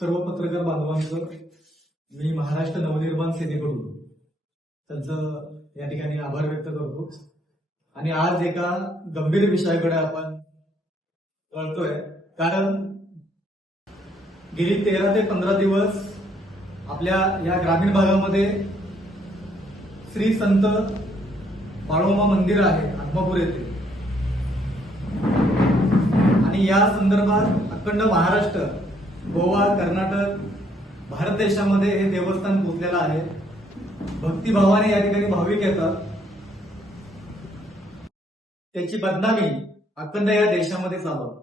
सर्व पत्रकार बांधवांचं मी महाराष्ट्र नवनिर्माण सेनेकडून त्यांचं या ठिकाणी आभार व्यक्त करतो. आणि आज एका गंभीर विषयाकडे आपण वळतोय, कारण गेली 13 ते 15 दिवस आपल्या या ग्रामीण भागामध्ये श्री संत बाळोमा मंदिर आहे आत्मापूर येथे, आणि या संदर्भात अखंड महाराष्ट्र, गोवा, कर्नाटक, भारत देशामध्ये हे देवस्थान पोचलेलं आहे. भक्तिभावाने या ठिकाणी भाविक येतात. त्याची बदनामी अखंड या देशामध्ये चालवतात.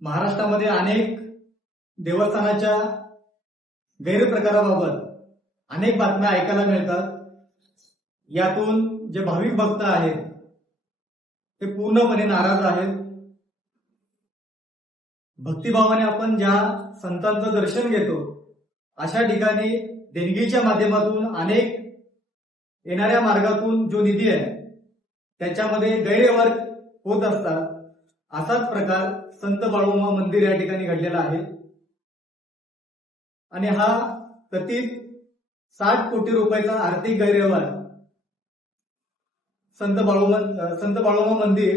महाराष्ट्रामध्ये अनेक देवस्थानाच्या गैरप्रकाराबाबत अनेक बातम्या ऐकायला मिळतात. यातून जे भाविक भक्त आहेत ते पूर्णपणे नाराज आहेत. भक्तिभावाने आपण ज्या संतांचं दर्शन घेतो अशा ठिकाणी देणगीच्या माध्यमातून अनेक येणाऱ्या मार्गातून जो निधी आहे त्याच्यामध्ये गैरव्यवहार होत असतात. असाच प्रकार संत बाळोमा मंदिर या ठिकाणी घडलेला आहे. आणि हा कथित 60 कोटी रुपयाचा आर्थिक गैरव्यवहार संत बाळोमा मंदिर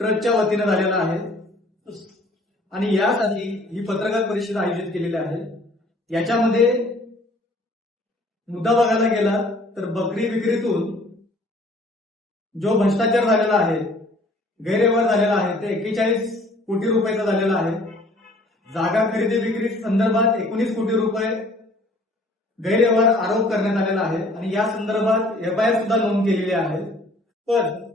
ट्रस्टच्या वतीने झालेला आहे. आणि यासाठी ही पत्रकार परिषद आयोजित केलेली आहे. याच्यामध्ये मुद्दा बघायला गेला तर बकरी विक्रीतून जो भ्रष्टाचार झालेला आहे, गैरव्यवहार झालेला आहे, ते 41 कोटी रुपयाचा झालेला आहे. जागा खरेदी विक्री संदर्भात 19 कोटी रुपये गैरव्यवहार आरोप करण्यात आलेला आहे. आणि या संदर्भात एफआयआर सुद्धा नोंद केलेली आहे. पण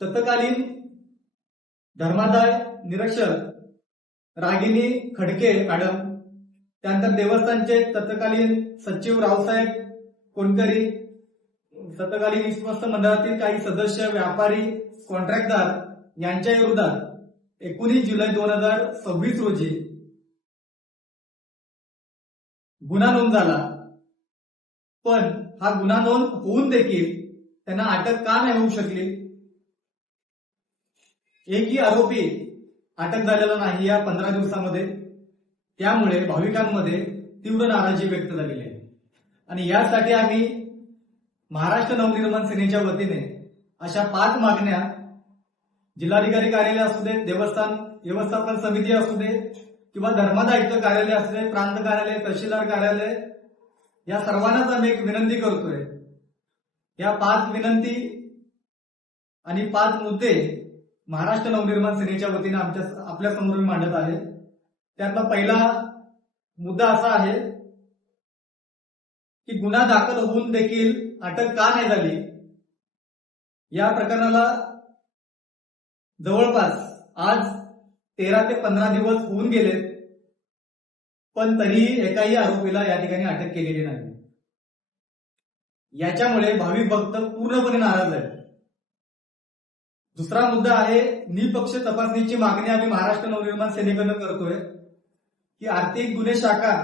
तत्कालीन धर्मादाय निरीक्षक रागिनी खडके मॅडम, त्यानंतर देवस्थानचे तत्कालीन सचिव रावसाहेब कोणकरी, तत्कालीन विश्वस्त मंडळातील काही सदस्य, व्यापारी, कॉन्ट्रॅक्टदार यांच्या विरोधात 19 जुलै 2026 रोजी गुन्हा नोंद झाला. पण हा गुन्हा नोंद होऊन देखील त्यांना अटक का नाही होऊ शकली? एकही आरोपी अटक झालेला नाही या 15 दिवसामध्ये. त्यामुळे भाविकांमध्ये तीव्र नाराजी व्यक्त झालेली आहे. आणि यासाठी आम्ही महाराष्ट्र नवनिर्माण सेनेच्या वतीने अशा 5 मागण्या जिल्हाधिकारी कार्यालय असू दे, देवस्थान व्यवस्थापन समिती असू दे, किंवा धर्मादायित्व कार्यालय असू दे, प्रांत कार्यालय, तहसीलदार कार्यालय, या सर्वांनाच आम्ही एक विनंती करतोय. या 5 विनंती आणि 5 मुद्दे महाराष्ट्र नवनिर्माण सेनेच्या वतीने आपल्या समोर मांडत आहे. त्यातला पहिला मुद्दा असा आहे की गुन्हा दाखल होऊन देखील अटक का नाही झाली? या प्रकरणाला जवळपास आज 13 ते 15 दिवस होऊन गेले, पण तरीही एकाही आरोपीला या ठिकाणी अटक केलेली नाही. याच्यामुळे भाविक भक्त पूर्णपणे नाराज आहेत. दुसरा मुद्दा आहे निपक्ष तपासणीची मागणी आम्ही महाराष्ट्र नवनिर्माण सेनेकडून करतोय की आर्थिक गुन्हे शाखा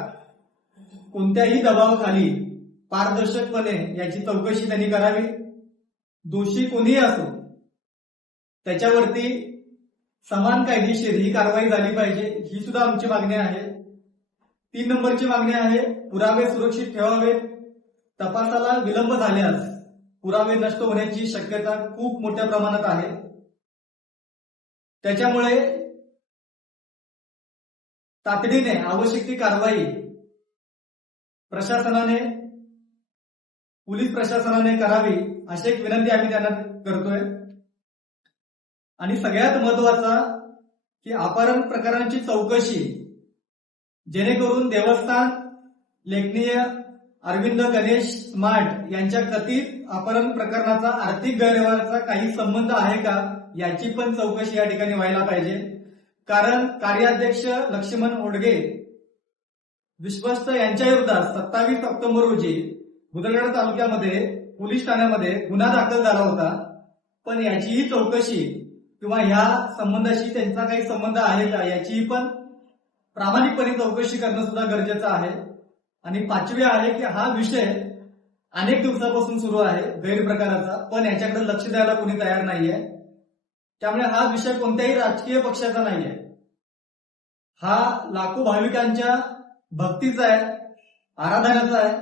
कोणत्याही दबावाखाली पारदर्शकपणे याची चौकशी त्यांनी करावी. दोषी कोणीही असो त्याच्यावरती समान कायदेशीर ही कारवाई झाली पाहिजे, ही सुद्धा आमची मागणी आहे. 3 नंबरची मागणी आहे पुरावे सुरक्षित ठेवावेत. तपासाला विलंब झाल्यास पुरावे नष्ट होण्याची शक्यता खूप मोठ्या प्रमाणात आहे. त्याच्यामुळे तातडीने आवश्यक ती कारवाई प्रशासनाने, पोलीस प्रशासनाने करावी अशी एक विनंती आम्ही त्यांना करतोय. आणि सगळ्यात महत्वाचा की अपहरण प्रकरणांची चौकशी, जेणेकरून देवस्थान लेखनीय अरविंद गणेश स्मार्ट यांच्या कथित अपहरण प्रकरणाचा आर्थिक गैरव्यवहाराचा काही संबंध आहे का याची पण चौकशी या ठिकाणी व्हायला पाहिजे. कारण कार्याध्यक्ष लक्ष्मण ओडगे विश्वस्त यांच्या विरोधात 27 ऑक्टोबर रोजी बुदरगड तालुक्यामध्ये पोलीस ठाण्यामध्ये गुन्हा दाखल झाला होता, पण याचीही चौकशी किंवा ह्या संबंधाशी त्यांचा काही संबंध आहे का याचीही पण प्रामाणिकपणे चौकशी करणं सुद्धा गरजेचं आहे. आणि पाचवी आहे की हा विषय अनेक दिवसापासून सुरू आहे गैरप्रकाराचा, पण याच्याकडे लक्ष द्यायला कोणी तयार नाहीये. त्यामुळे हा विषय कोणत्याही राजकीय पक्षाचा नाहीये. हा लाखो भाविकांच्या भक्तीचा आहे, आराधनाचा आहे,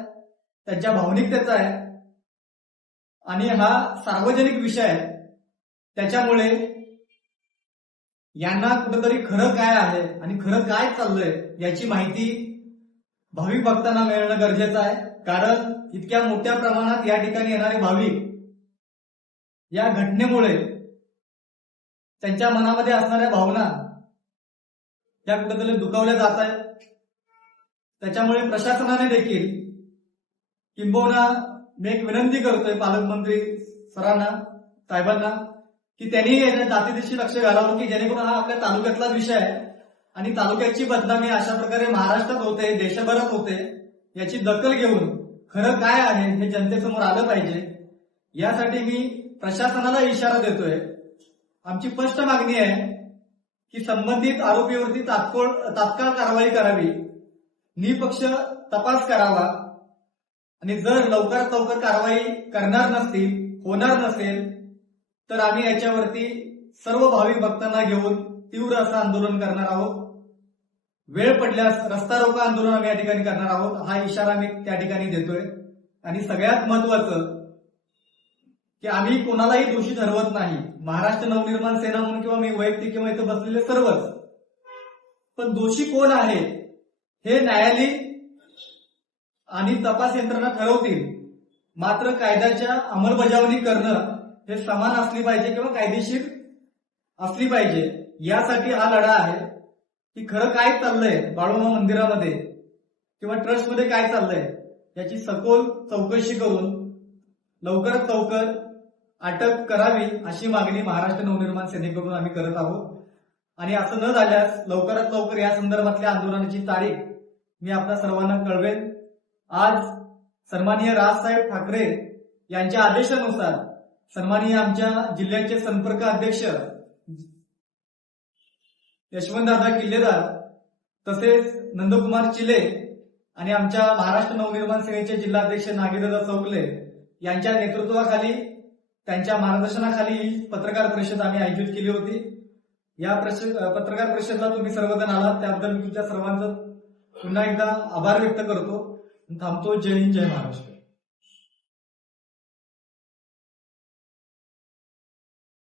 त्यांच्या भावनिकतेचा आहे आणि हा सार्वजनिक विषय आहे. त्याच्यामुळे यांना कुठेतरी खरं काय आहे आणि खरं काय चाललंय याची माहिती भाविक भक्तांना मिळणं गरजेचं आहे. कारण इतक्या मोठ्या प्रमाणात या ठिकाणी येणारे भाविक या घटनेमुळे त्यांच्या मनामध्ये असणाऱ्या भावना या कुठेतरी दुखावल्या जात आहेत. त्याच्यामुळे प्रशासनाने देखील किंबहुना मी एक विनंती करतोय पालकमंत्री सरांना साहेबांना की त्यांनी याच्या जातीदिशी लक्ष घालावं की जेणेकरून हा आपल्या तालुक्यातला विषय आहे आणि तालुक्याची बदनामी अशा प्रकारे महाराष्ट्रात होते, देशभरात होते, याची दखल घेऊन खरं काय आहे हे जनतेसमोर आलं पाहिजे. यासाठी मी प्रशासनाला इशारा देतोय. आमची स्पष्ट मागणी आहे की संबंधित आरोपीवरती तात्काळ कारवाई करावी, निपक्ष तपास करावा आणि जर लवकरात लवकर कारवाई करणार नसतील, होणार नसेल तर आम्ही याच्यावरती सर्व भाविक भक्तांना घेऊन तीव्र असं आंदोलन करणार आहोत. वेळ पडल्यास रस्ता रोको आंदोलन आम्ही या ठिकाणी करणार आहोत. हा इशारा मी त्या ठिकाणी देतोय. आणि सगळ्यात महत्वाचं की आम्ही कोणालाही दोषी ठरवत नाही. महाराष्ट्र नवनिर्माण सेना म्हणून किंवा मी वैयक्तिक किंवा इथं बसलेले सर्वच, पण दोषी कोण आहे हे न्यायालयीन आणि तपास यंत्रणा ठरवतील. मात्र कायद्याच्या अंमलबजावणी करणं हे समान असली पाहिजे किंवा कायदेशीर असली पाहिजे. यासाठी हा लढा आहे की खरं काय चाललंय बाळूमामा मंदिरामध्ये किंवा ट्रस्टमध्ये काय चाललंय याची सखोल चौकशी करून लवकरात लवकर अटक करावी अशी मागणी महाराष्ट्र नवनिर्माण सेनेकडून आम्ही करत आहोत. आणि असं न झाल्यास लवकरात लवकर या संदर्भातल्या आंदोलनाची तारीख मी आपल्या सर्वांना कळवेन. आज सन्माननीय राजसाहेब ठाकरे यांच्या आदेशानुसार सन्माननीय आमच्या जिल्ह्याचे संपर्क अध्यक्ष यशवंतदादा किल्लेदार तसेच नंदकुमार चिले आणि आमच्या महाराष्ट्र नवनिर्माण सेनेचे जिल्हाध्यक्ष नागेदादा चौगले यांच्या नेतृत्वाखाली त्यांच्या मार्गदर्शनाखाली ही पत्रकार परिषद आम्ही आयोजित केली होती. या पत्रकार परिषदेला तुम्ही सर्वजण आलात त्याबद्दल मी तुमच्या सर्वांचं पुन्हा एकदा आभार व्यक्त करतो. थांबतो. जय हिंद, जय महाराष्ट्र.